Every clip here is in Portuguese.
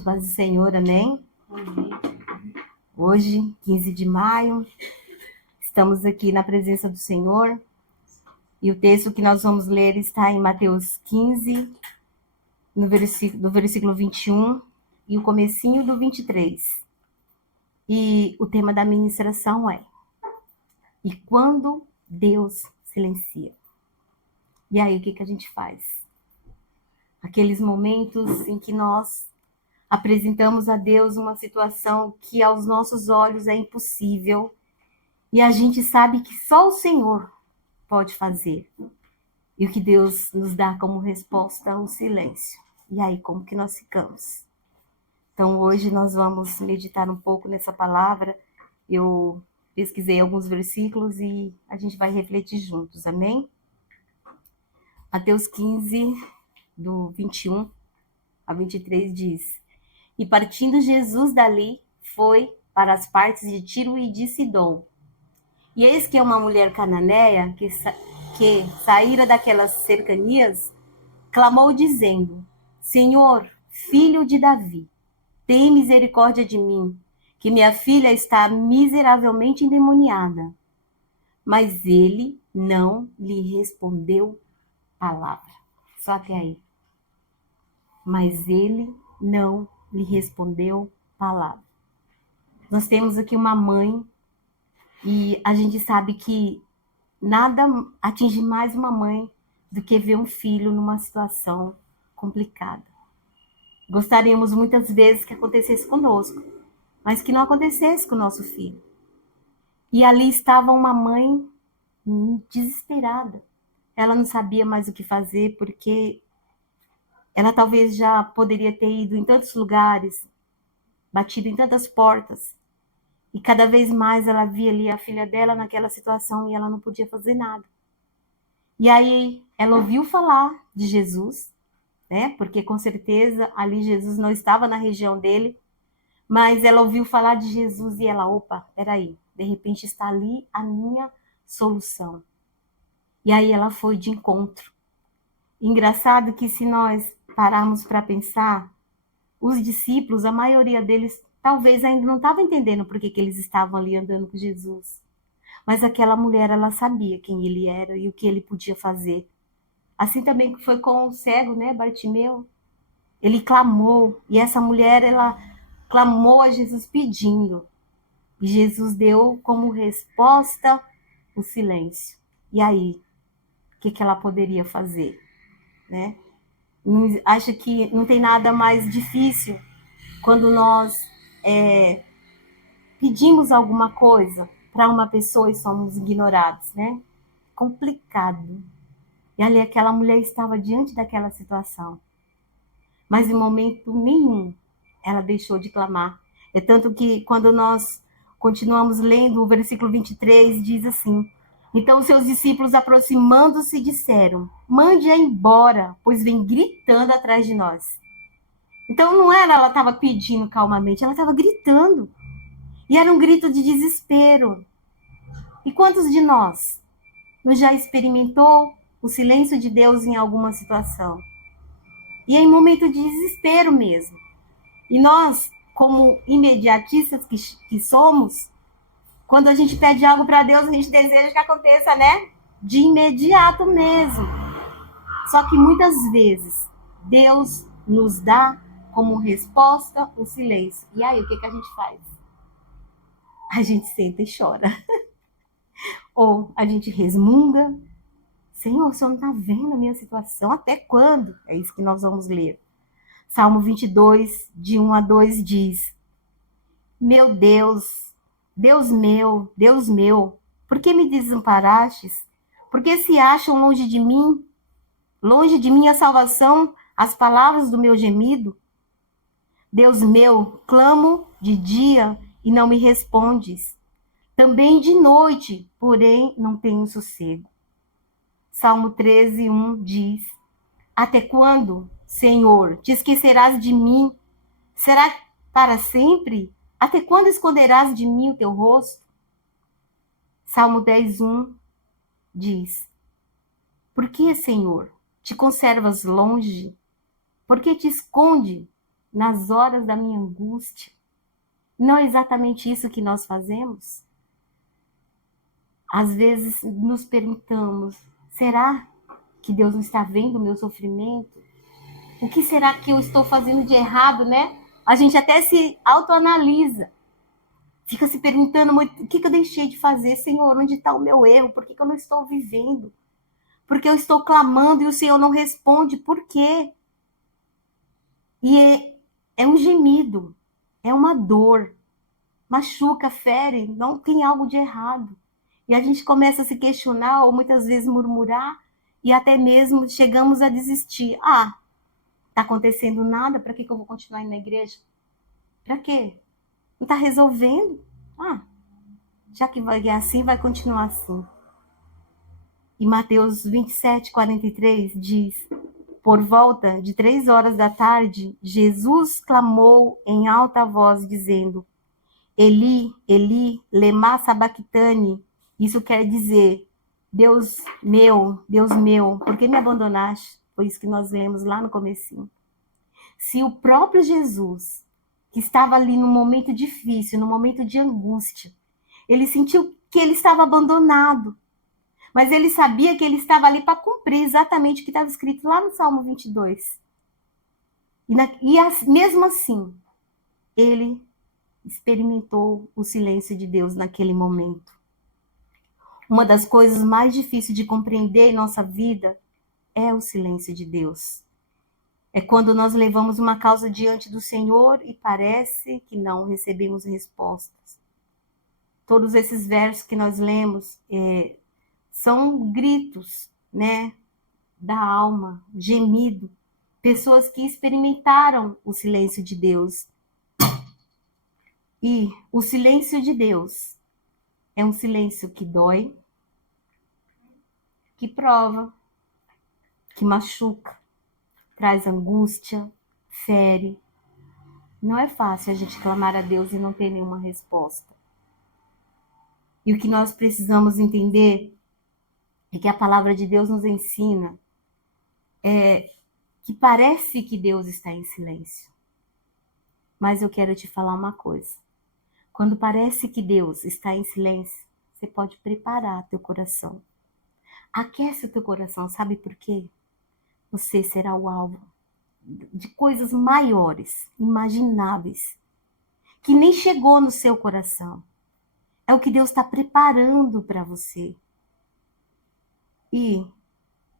noite, paz do Senhor, amém? Hoje, 15 de maio, estamos aqui na presença do Senhor e o texto que nós vamos ler está em Mateus 15, do versículo 21 e o comecinho do 23. E o tema da ministração é: e quando Deus silencia? E aí, o que a gente faz? Aqueles momentos em que nós apresentamos a Deus uma situação que aos nossos olhos é impossível e a gente sabe que só o Senhor pode fazer. E o que Deus nos dá como resposta é o silêncio. E aí, como que nós ficamos? Então, hoje nós vamos meditar um pouco nessa palavra. Eu pesquisei alguns versículos e a gente vai refletir juntos, amém? Mateus 15, do 21 a 23 diz: E partindo Jesus dali, foi para as partes de Tiro e de Sidom. E eis que uma mulher cananeia, que saíra daquelas cercanias, clamou dizendo: Senhor, filho de Davi, tem misericórdia de mim, que minha filha está miseravelmente endemoniada. Mas ele não lhe respondeu palavra. Só até aí. Mas ele não lhe respondeu palavra. Nós temos aqui uma mãe e a gente sabe que nada atinge mais uma mãe do que ver um filho numa situação complicada. Gostaríamos muitas vezes que acontecesse conosco, mas que não acontecesse com o nosso filho. E ali estava uma mãe desesperada. Ela não sabia mais o que fazer, porque ela talvez já poderia ter ido em tantos lugares, batido em tantas portas, e cada vez mais ela via ali a filha dela naquela situação e ela não podia fazer nada. E aí ela ouviu falar de Jesus, né? Porque com certeza ali Jesus não estava na região dele, mas ela ouviu falar de Jesus e ela, opa, peraí, de repente está ali a minha solução. E aí ela foi de encontro. Engraçado que se nós pararmos para pensar, os discípulos, a maioria deles, talvez ainda não estavam entendendo por que eles estavam ali andando com Jesus. Mas aquela mulher, ela sabia quem ele era e o que ele podia fazer. Assim também foi com o cego, né, Bartimeu. Ele clamou, e essa mulher, ela clamou a Jesus pedindo. E Jesus deu como resposta o silêncio. E aí, o que ela poderia fazer, né? Acho que não tem nada mais difícil quando nós pedimos alguma coisa para uma pessoa e somos ignorados, né? Complicado. E ali aquela mulher estava diante daquela situação. Mas em momento nenhum ela deixou de clamar. É tanto que quando nós continuamos lendo o versículo 23, diz assim: Então seus discípulos, aproximando-se, disseram: Mande-a embora, pois vem gritando atrás de nós. Então não era ela estava pedindo calmamente, ela estava gritando. E era um grito de desespero. E quantos de nós não já experimentou o silêncio de Deus em alguma situação? E é em momento de desespero mesmo. E nós, como imediatistas que somos, quando a gente pede algo para Deus, a gente deseja que aconteça, né? De imediato mesmo. Só que muitas vezes Deus nos dá como resposta o silêncio. E aí, o que a gente faz? A gente senta e chora. Ou a gente resmunga. Senhor, o Senhor não está vendo a minha situação? Até quando? É isso que nós vamos ler. Salmo 22, de 1 a 2 diz: Meu Deus, Deus meu, por que me desamparastes? Por que se acham longe de mim a salvação, as palavras do meu gemido? Deus meu, clamo de dia e não me respondes. Também de noite, porém não tenho sossego. Salmo 13, 1 diz: Até quando, Senhor, te esquecerás de mim? Será para sempre? Até quando esconderás de mim o teu rosto? Salmo 10, 1 diz: Por que, Senhor, te conservas longe? Por que te esconde nas horas da minha angústia. Não é exatamente isso que nós fazemos? Às vezes nos perguntamos, será que Deus não está vendo o meu sofrimento? O que será que eu estou fazendo de errado, né? A gente até se autoanalisa. Fica se perguntando muito, o que eu deixei de fazer, Senhor? Onde está o meu erro? Por que eu não estou vivendo? Porque eu estou clamando e o Senhor não responde. Por quê? E é um gemido, é uma dor, machuca, fere, não tem algo de errado. E a gente começa a se questionar ou muitas vezes murmurar e até mesmo chegamos a desistir. Ah, tá acontecendo nada, para que eu vou continuar indo na igreja? Para quê? Não tá resolvendo? Ah, já que vai assim, vai continuar assim. E Mateus 27:43 diz: por volta de 3 horas da tarde, Jesus clamou em alta voz, dizendo: Eli, Eli, lema sabachthani. Isso quer dizer: Deus meu, por que me abandonaste? Foi isso que nós lemos lá no comecinho. Se o próprio Jesus, que estava ali num momento difícil, num momento de angústia, ele sentiu que ele estava abandonado, mas ele sabia que ele estava ali para cumprir exatamente o que estava escrito lá no Salmo 22. Mesmo assim, ele experimentou o silêncio de Deus naquele momento. Uma das coisas mais difíceis de compreender em nossa vida é o silêncio de Deus. É quando nós levamos uma causa diante do Senhor e parece que não recebemos respostas. Todos esses versos que nós lemos são gritos, né, da alma, gemido, pessoas que experimentaram o silêncio de Deus. E o silêncio de Deus é um silêncio que dói, que prova, que machuca, traz angústia, fere. Não é fácil a gente clamar a Deus e não ter nenhuma resposta. E o que nós precisamos entender é que a palavra de Deus nos ensina que parece que Deus está em silêncio. Mas eu quero te falar uma coisa. Quando parece que Deus está em silêncio, você pode preparar teu coração. Aquece o teu coração, sabe por quê? Você será o alvo de coisas maiores, imagináveis, que nem chegou no seu coração. É o que Deus está preparando para você. E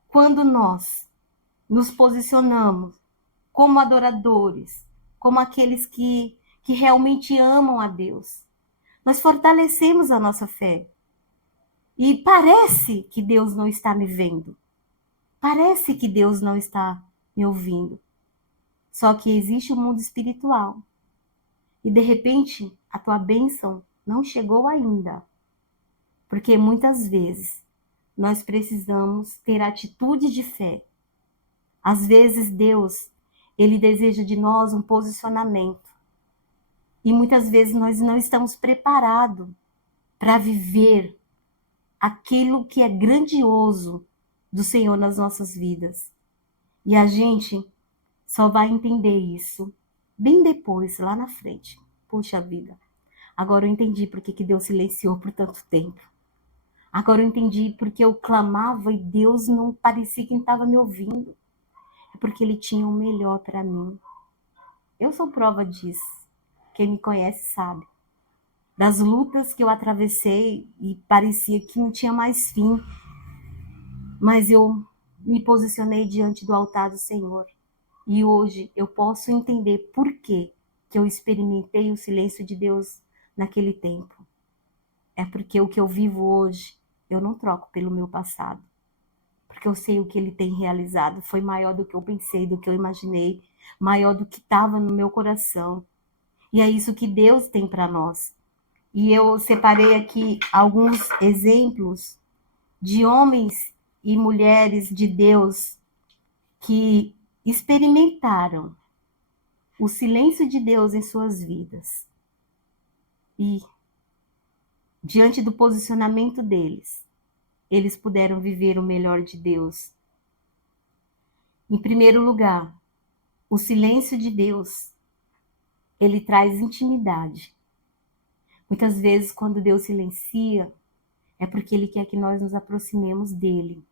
quando nós nos posicionamos como adoradores, como aqueles que realmente amam a Deus, nós fortalecemos a nossa fé. E parece que Deus não está me vendo. Parece que Deus não está me ouvindo. Só que existe o mundo espiritual. E de repente, a tua bênção não chegou ainda. Porque muitas vezes nós precisamos ter atitude de fé. Às vezes Deus, ele deseja de nós um posicionamento. E muitas vezes nós não estamos preparados para viver aquilo que é grandioso do Senhor nas nossas vidas. E a gente só vai entender isso bem depois, lá na frente. Puxa vida, agora eu entendi por que Deus silenciou por tanto tempo. Agora eu entendi porque eu clamava e Deus não parecia que estava me ouvindo. É porque Ele tinha o melhor para mim. Eu sou prova disso. Quem me conhece sabe. Das lutas que eu atravessei e parecia que não tinha mais fim. Mas eu me posicionei diante do altar do Senhor. E hoje eu posso entender por que eu experimentei o silêncio de Deus naquele tempo. É porque o que eu vivo hoje, eu não troco pelo meu passado. Porque eu sei o que Ele tem realizado. Foi maior do que eu pensei, do que eu imaginei. Maior do que estava no meu coração. E é isso que Deus tem para nós. E eu separei aqui alguns exemplos de homens e mulheres de Deus que experimentaram o silêncio de Deus em suas vidas. E, diante do posicionamento deles, eles puderam viver o melhor de Deus. Em primeiro lugar, o silêncio de Deus ele traz intimidade. Muitas vezes, quando Deus silencia, é porque ele quer que nós nos aproximemos dele,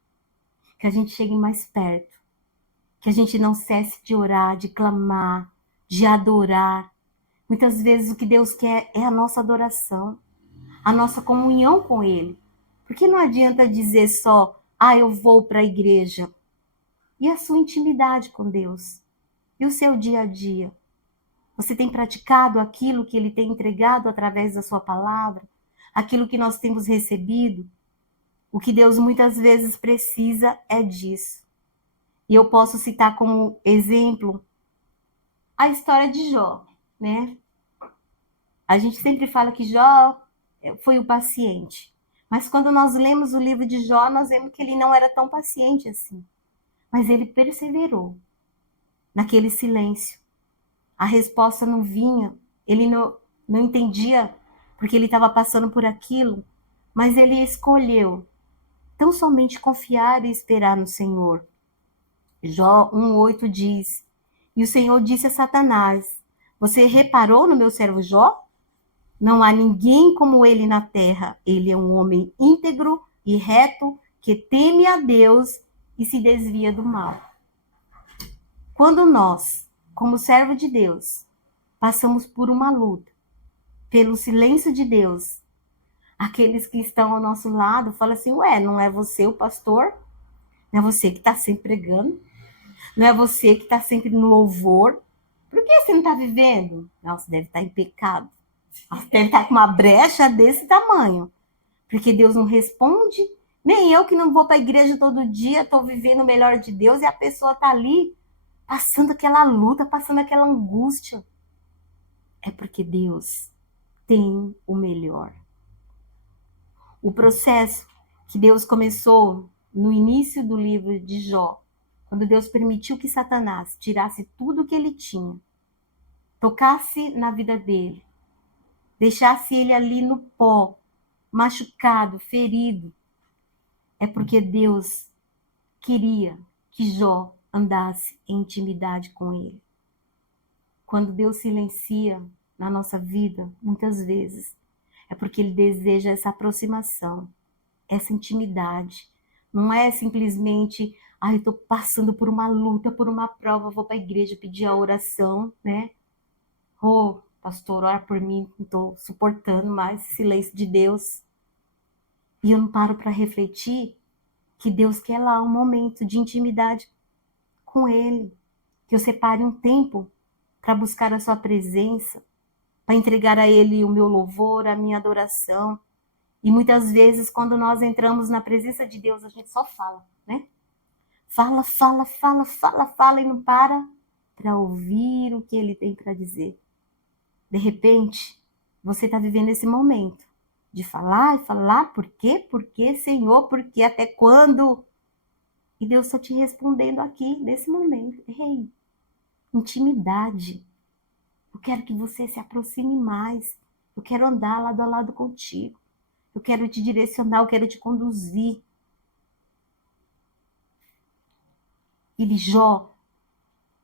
que a gente chegue mais perto, que a gente não cesse de orar, de clamar, de adorar. Muitas vezes o que Deus quer é a nossa adoração, a nossa comunhão com ele. Porque não adianta dizer só, eu vou para a igreja. E a sua intimidade com Deus? E o seu dia a dia? Você tem praticado aquilo que ele tem entregado através da sua palavra? Aquilo que nós temos recebido? O que Deus muitas vezes precisa é disso. E eu posso citar como exemplo a história de Jó, né? A gente sempre fala que Jó foi o paciente. Mas quando nós lemos o livro de Jó, nós vemos que ele não era tão paciente assim. Mas ele perseverou naquele silêncio. A resposta não vinha, ele não entendia porque ele estava passando por aquilo, mas ele escolheu tão somente confiar e esperar no Senhor. Jó 1:8 diz: E o Senhor disse a Satanás: Você reparou no meu servo Jó? Não há ninguém como ele na terra. Ele é um homem íntegro e reto, que teme a Deus e se desvia do mal. Quando nós, como servo de Deus, passamos por uma luta, pelo silêncio de Deus, aqueles que estão ao nosso lado falam assim: Ué, não é você o pastor? Não é você que está sempre pregando? Não é você que está sempre no louvor? Por que você não está vivendo? Não, você deve estar em pecado. Você deve estar com uma brecha desse tamanho. Porque Deus não responde. Nem eu que não vou para a igreja todo dia, estou vivendo o melhor de Deus e a pessoa está ali passando aquela luta, passando aquela angústia. É porque Deus tem o melhor. O processo que Deus começou no início do livro de Jó, quando Deus permitiu que Satanás tirasse tudo que ele tinha, tocasse na vida dele, deixasse ele ali no pó, machucado, ferido, é porque Deus queria que Jó andasse em intimidade com ele. Quando Deus silencia na nossa vida, muitas vezes, é porque ele deseja essa aproximação, essa intimidade. Não é simplesmente, eu estou passando por uma luta, por uma prova, vou para a igreja pedir a oração, né? Pastor, ora por mim, não estou suportando mais esse silêncio de Deus. E eu não paro para refletir que Deus quer lá um momento de intimidade com Ele. Que eu separe um tempo para buscar a sua presença, para entregar a Ele o meu louvor, a minha adoração. E muitas vezes, quando nós entramos na presença de Deus, a gente só fala, né? Fala, fala, fala, fala, fala e não para ouvir o que Ele tem para dizer. De repente, você está vivendo esse momento de falar e falar, por quê? Por quê, Senhor? Por quê? Até quando? E Deus está te respondendo aqui, nesse momento. Ei, intimidade. Eu quero que você se aproxime mais. Eu quero andar lado a lado contigo. Eu quero te direcionar, eu quero te conduzir. E Jó,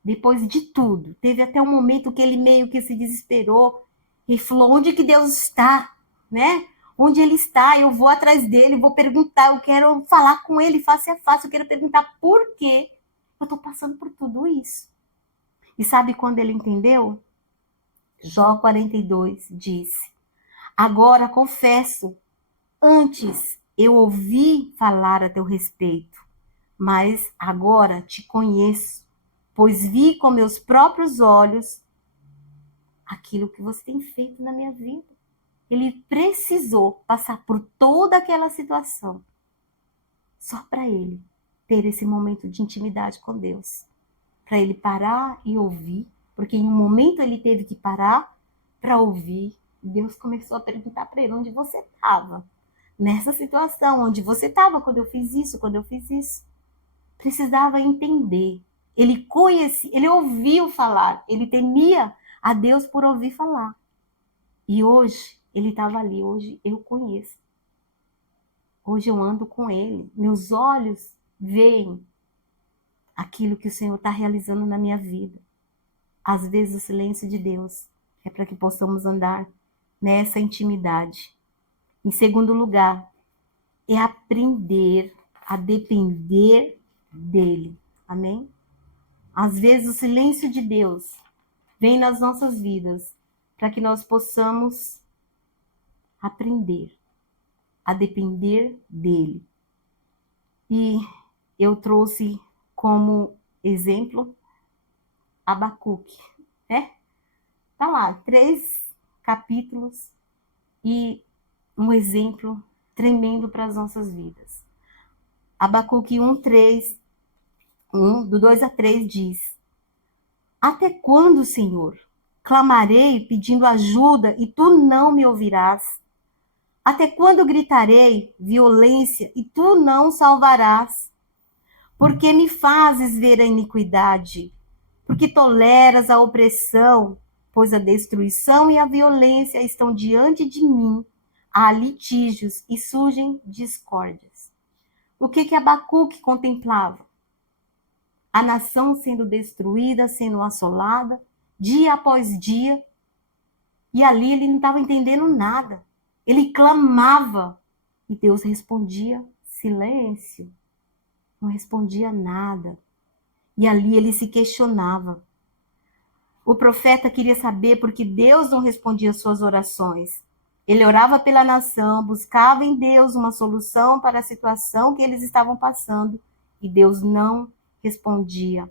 depois de tudo, teve até um momento que ele meio que se desesperou. E falou, onde que Deus está? Né? Onde ele está? Eu vou atrás dele, vou perguntar, eu quero falar com ele face a face, eu quero perguntar por que eu estou passando por tudo isso. E sabe quando ele entendeu? Jó 42 disse, agora confesso, antes eu ouvi falar a teu respeito, mas agora te conheço, pois vi com meus próprios olhos aquilo que você tem feito na minha vida. Ele precisou passar por toda aquela situação só para ele ter esse momento de intimidade com Deus. Para ele parar e ouvir, porque em um momento ele teve que parar para ouvir. Deus começou a perguntar para ele onde você estava. Nessa situação, onde você estava quando eu fiz isso, quando eu fiz isso. Precisava entender. Ele conhecia, ele ouviu falar, ele temia a Deus por ouvir falar. E hoje, ele estava ali, hoje eu conheço. Hoje eu ando com ele. Meus olhos veem aquilo que o Senhor está realizando na minha vida. Às vezes o silêncio de Deus é para que possamos andar nessa intimidade. Em segundo lugar, é aprender a depender dele. Amém? Às vezes o silêncio de Deus vem nas nossas vidas para que nós possamos aprender a depender dele. E eu trouxe como exemplo Abacuque, né? Tá lá, 3 capítulos e um exemplo tremendo para as nossas vidas. Abacuque 1:3, do 2 a 3 diz: Até quando, Senhor, clamarei pedindo ajuda e tu não me ouvirás? Até quando gritarei violência e tu não salvarás? Porque me fazes ver a iniquidade? Porque toleras a opressão? Pois a destruição e a violência estão diante de mim. Há litígios e surgem discórdias. O que Abacuque contemplava? A nação sendo destruída, sendo assolada, dia após dia. E ali ele não estava entendendo nada. Ele clamava e Deus respondia silêncio. Não respondia nada. E ali ele se questionava. O profeta queria saber por que Deus não respondia às suas orações. Ele orava pela nação, buscava em Deus uma solução para a situação que eles estavam passando, e Deus não respondia.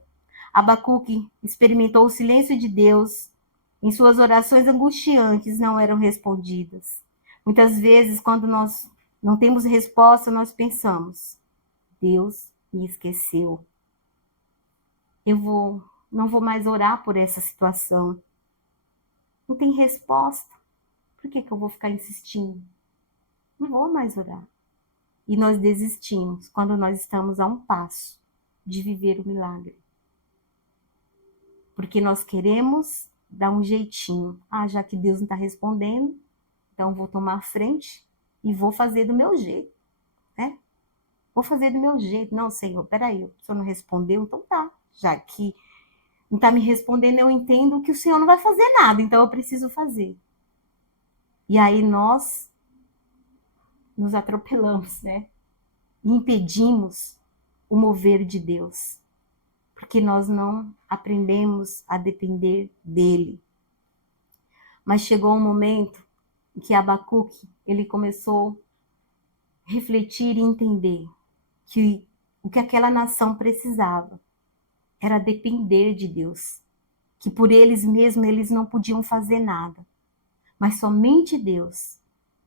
Abacuque experimentou o silêncio de Deus. Em suas orações angustiantes não eram respondidas. Muitas vezes, quando nós não temos resposta, nós pensamos: Deus me esqueceu. Não vou mais orar por essa situação. Não tem resposta. Por que eu vou ficar insistindo? Não vou mais orar. E nós desistimos quando nós estamos a um passo de viver o milagre. Porque nós queremos dar um jeitinho. Já que Deus não está respondendo, então vou tomar a frente e vou fazer do meu jeito, né? Vou fazer do meu jeito. Não, Senhor, peraí, o Senhor não respondeu, então tá. Já que não está me respondendo, eu entendo que o Senhor não vai fazer nada, então eu preciso fazer. E aí nós nos atropelamos, né? E impedimos o mover de Deus, porque nós não aprendemos a depender dele. Mas chegou um momento em que Abacuque, ele começou a refletir e entender que o que aquela nação precisava era depender de Deus, que por eles mesmos eles não podiam fazer nada, mas somente Deus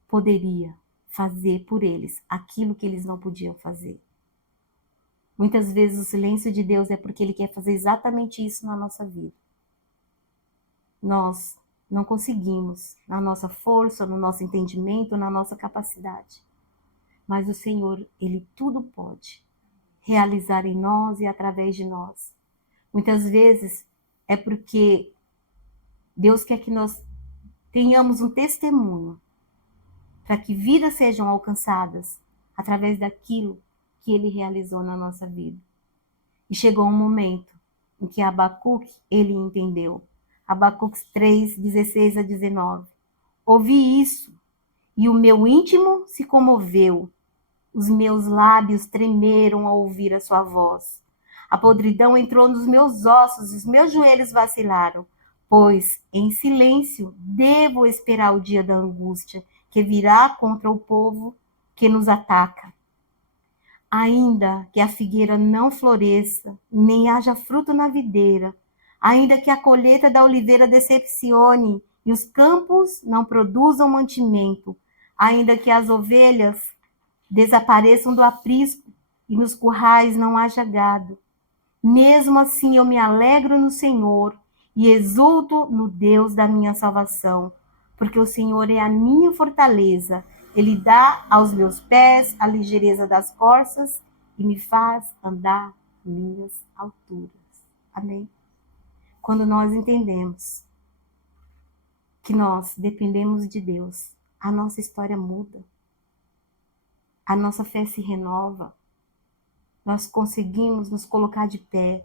poderia fazer por eles aquilo que eles não podiam fazer. Muitas vezes o silêncio de Deus é porque Ele quer fazer exatamente isso na nossa vida. Nós não conseguimos, na nossa força, no nosso entendimento, na nossa capacidade. Mas o Senhor, Ele tudo pode realizar em nós e através de nós. Muitas vezes é porque Deus quer que nós tenhamos um testemunho para que vidas sejam alcançadas através daquilo que Ele realizou na nossa vida. E chegou um momento em que Abacuque, ele entendeu. Abacuque 3, 16 a 19. Ouvi isso, e o meu íntimo se comoveu. Os meus lábios tremeram ao ouvir a sua voz. A podridão entrou nos meus ossos, e os meus joelhos vacilaram. Pois, em silêncio, devo esperar o dia da angústia, que virá contra o povo que nos ataca. Ainda que a figueira não floresça, nem haja fruto na videira, ainda que a colheita da oliveira decepcione e os campos não produzam mantimento, ainda que as ovelhas desapareçam do aprisco e nos currais não haja gado, mesmo assim eu me alegro no Senhor e exulto no Deus da minha salvação, porque o Senhor é a minha fortaleza. Ele dá aos meus pés a ligeireza das corças e me faz andar minhas alturas. Amém? Quando nós entendemos que nós dependemos de Deus, a nossa história muda. A nossa fé se renova. Nós conseguimos nos colocar de pé,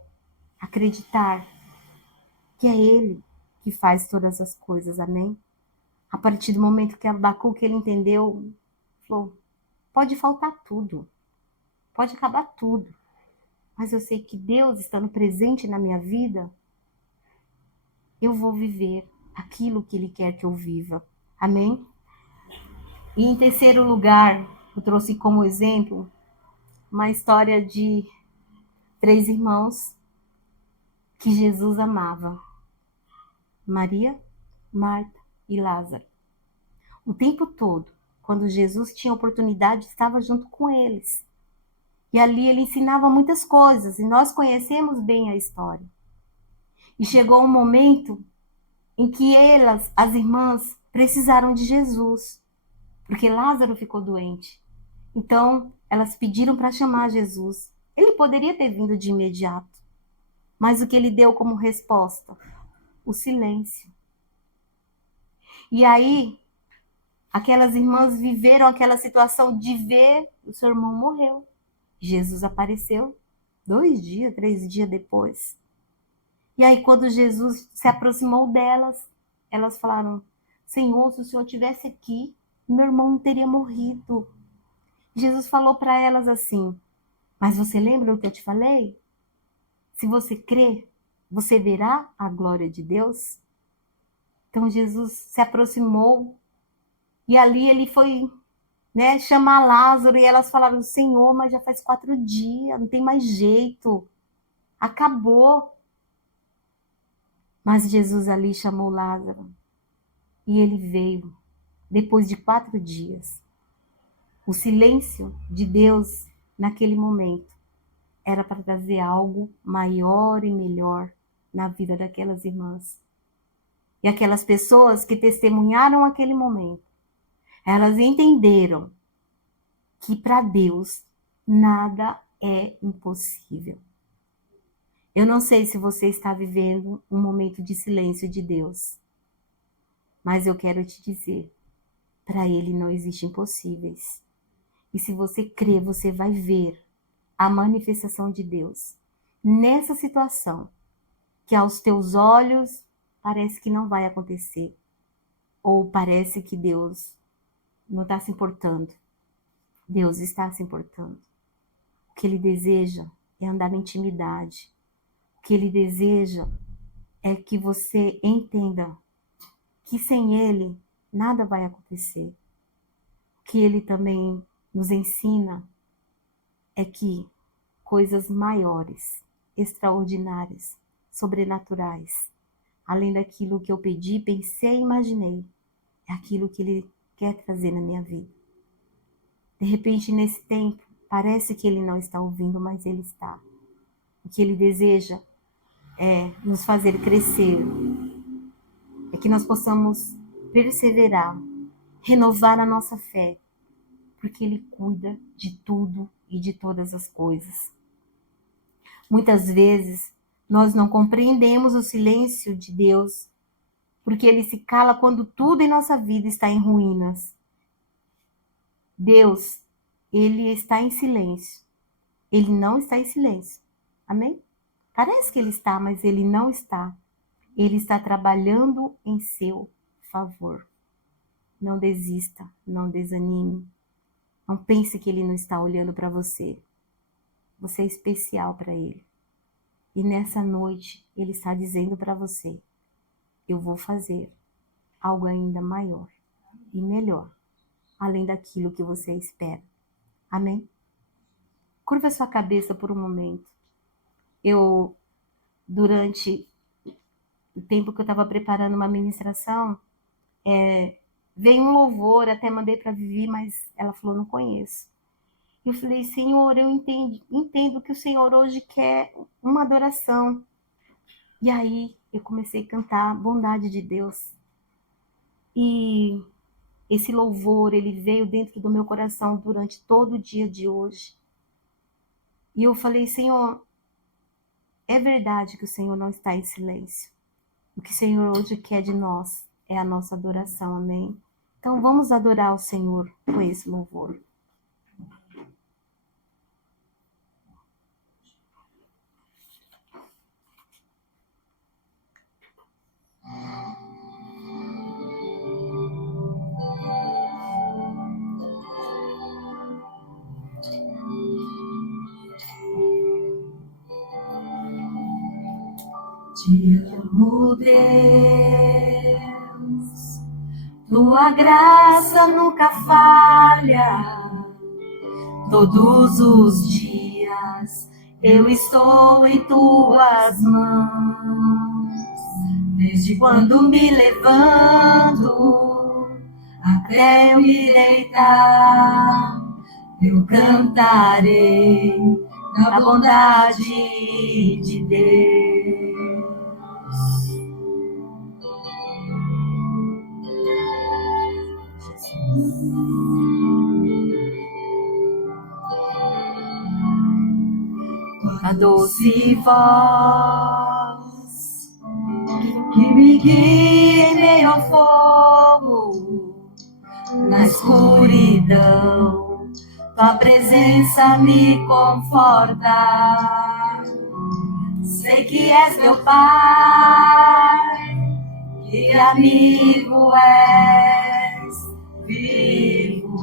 acreditar que é Ele que faz todas as coisas, amém? A partir do momento que Abacuque ele entendeu, falou, pode faltar tudo, pode acabar tudo, mas eu sei que Deus estando presente na minha vida, eu vou viver aquilo que Ele quer que eu viva, amém? E em terceiro lugar, eu trouxe como exemplo uma história de 3 irmãos que Jesus amava, Maria, Marta e Lázaro. O tempo todo, quando Jesus tinha oportunidade, estava junto com eles. E ali ele ensinava muitas coisas, e nós conhecemos bem a história. E chegou um momento em que elas, as irmãs, precisaram de Jesus, porque Lázaro ficou doente. Então, elas pediram para chamar Jesus. Ele poderia ter vindo de imediato, mas o que ele deu como resposta? O silêncio. E aí, aquelas irmãs viveram aquela situação de ver o seu irmão morreu. Jesus apareceu 2 dias, 3 dias depois. E aí, quando Jesus se aproximou delas, elas falaram, Senhor, se o Senhor estivesse aqui, meu irmão não teria morrido. Jesus falou para elas assim, mas você lembra o que eu te falei? Se você crer, você verá a glória de Deus? Então, Jesus se aproximou e ali ele foi, né, chamar Lázaro e elas falaram, Senhor, mas já faz 4 dias, não tem mais jeito, acabou. Mas Jesus ali chamou Lázaro e ele veio depois de 4 dias. O silêncio de Deus naquele momento era para trazer algo maior e melhor na vida daquelas irmãs. E aquelas pessoas que testemunharam aquele momento, elas entenderam que para Deus nada é impossível. Eu não sei se você está vivendo um momento de silêncio de Deus, mas eu quero te dizer, para Ele não existe impossíveis. E se você crer, você vai ver a manifestação de Deus nessa situação que aos teus olhos parece que não vai acontecer, ou parece que Deus não está se importando. Deus está se importando. O que Ele deseja é andar na intimidade. O que Ele deseja é que você entenda que sem Ele nada vai acontecer. O que Ele também nos ensina é que coisas maiores, extraordinárias, sobrenaturais, além daquilo que eu pedi, pensei e imaginei, é aquilo que Ele quer trazer na minha vida. De repente, nesse tempo, parece que Ele não está ouvindo, mas Ele está. O que Ele deseja é nos fazer crescer, é que nós possamos perseverar, renovar a nossa fé, porque Ele cuida de tudo e de todas as coisas. Muitas vezes, nós não compreendemos o silêncio de Deus, porque Ele se cala quando tudo em nossa vida está em ruínas. Deus, Ele está em silêncio. Ele não está em silêncio. Amém? Parece que Ele está, mas Ele não está. Ele está trabalhando em seu favor. Não desista, não desanime. Não pense que Ele não está olhando para você. Você é especial para Ele. E nessa noite, Ele está dizendo para você, eu vou fazer algo ainda maior e melhor, além daquilo que você espera. Amém? Curva sua cabeça por um momento. Durante o tempo que eu estava preparando uma ministração, veio um louvor, até mandei para Vivi, mas ela falou, não conheço. Eu falei, Senhor, eu entendo que o Senhor hoje quer uma adoração. E aí eu comecei a cantar a bondade de Deus. E esse louvor, ele veio dentro do meu coração durante todo o dia de hoje. E eu falei, Senhor, é verdade que o Senhor não está em silêncio. O que o Senhor hoje quer de nós é a nossa adoração, amém? Então vamos adorar o Senhor com esse louvor. Te amo, Deus, tua graça nunca falha. Todos os dias eu estou em tuas mãos. Desde quando me levanto até eu me deitar, eu cantarei da bondade de Deus. A doce voz que me guia em meio ao fogo, na escuridão, tua presença me conforta. Sei que és meu Pai, que amigo és, vivo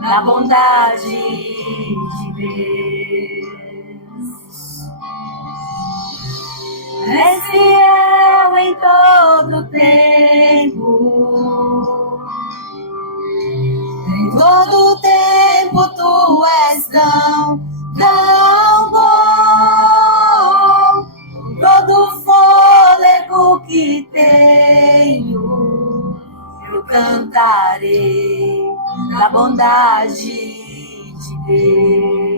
na bondade de Deus. És fiel em todo tempo. Em todo tempo tu és tão bom. Com todo o fôlego que tenho, eu cantarei da bondade de Deus.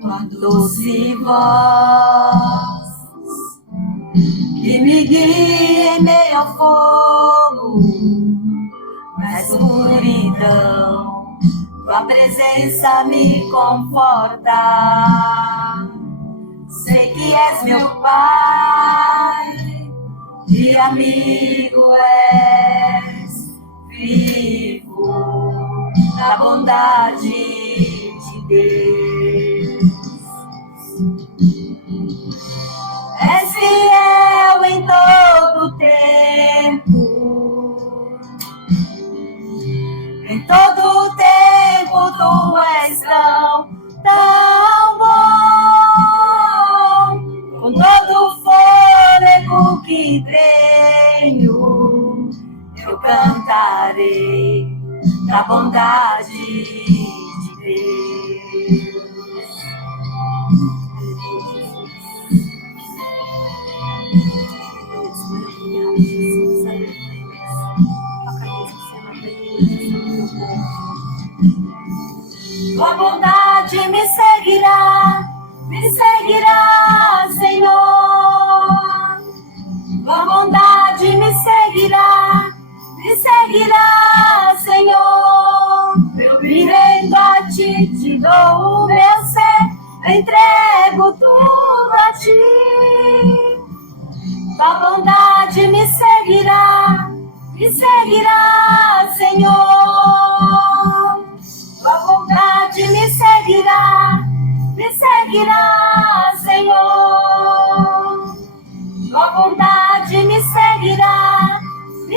Tua doce voz que me guia em meio ao fogo, na escuridão, tua presença me conforta. Sei que és meu Pai, e amigo és, vivo na bondade de Deus. És fiel em todo tempo. Em todo tempo tu és tão bom. Com todo o fôlego que tenho, eu cantarei da bondade de Deus. Tua bondade me seguirá, Senhor. Tua bondade me seguirá, Senhor. Eu me rendo a ti, te dou o meu ser, entrego tudo a ti. Tua bondade me seguirá, Senhor. Tua bondade me seguirá, Senhor. Tua bondade me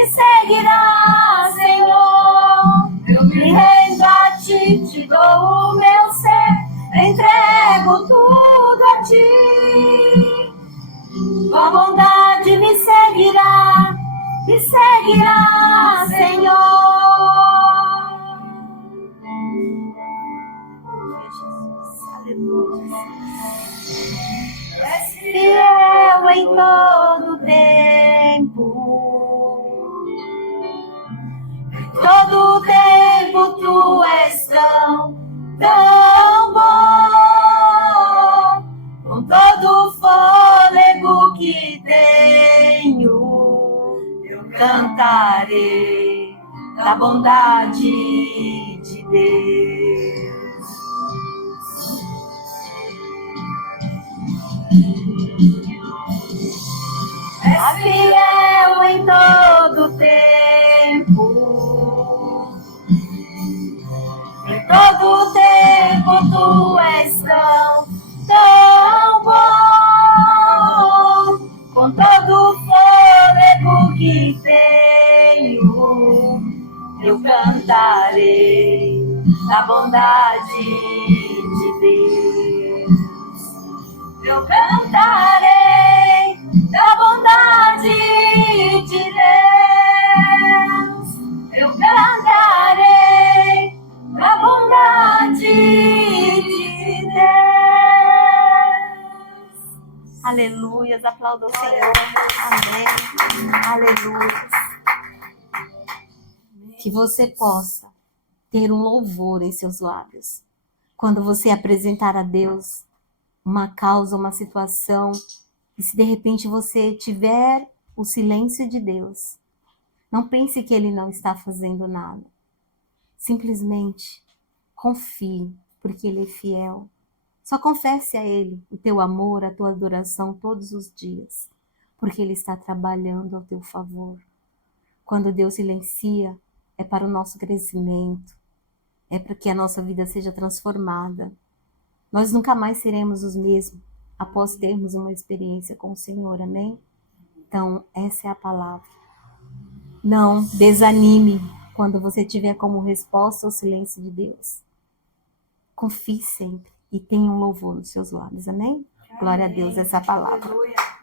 seguirá, Senhor. Eu me rendo a ti, te dou o meu ser, entrego tudo a ti. Tua bondade me seguirá, Senhor. És fiel em todo tempo. Em todo tempo tu és tão bom. Com todo o fôlego que tenho, eu cantarei da bondade de Deus. És fiel em todo tempo. Em todo tempo tu és tão bom. Com todo o fôlego que tenho, cantarei da bondade de Deus. Eu cantarei da bondade de Deus. Eu cantarei da bondade de Deus. Aleluias, aplauda o Senhor. Amém. Aleluia. Que você possa ter um louvor em seus lábios. Quando você apresentar a Deus uma causa, uma situação, e se de repente você tiver o silêncio de Deus, não pense que Ele não está fazendo nada. Simplesmente confie, porque Ele é fiel. Só confesse a Ele o teu amor, a tua adoração todos os dias, porque Ele está trabalhando ao teu favor. Quando Deus silencia, é para o nosso crescimento, é para que a nossa vida seja transformada. Nós nunca mais seremos os mesmos após termos uma experiência com o Senhor, amém? Então, essa é a palavra. Não desanime quando você tiver como resposta o silêncio de Deus. Confie sempre e tenha um louvor nos seus lábios, amém? Glória a Deus, essa é a palavra. Aleluia.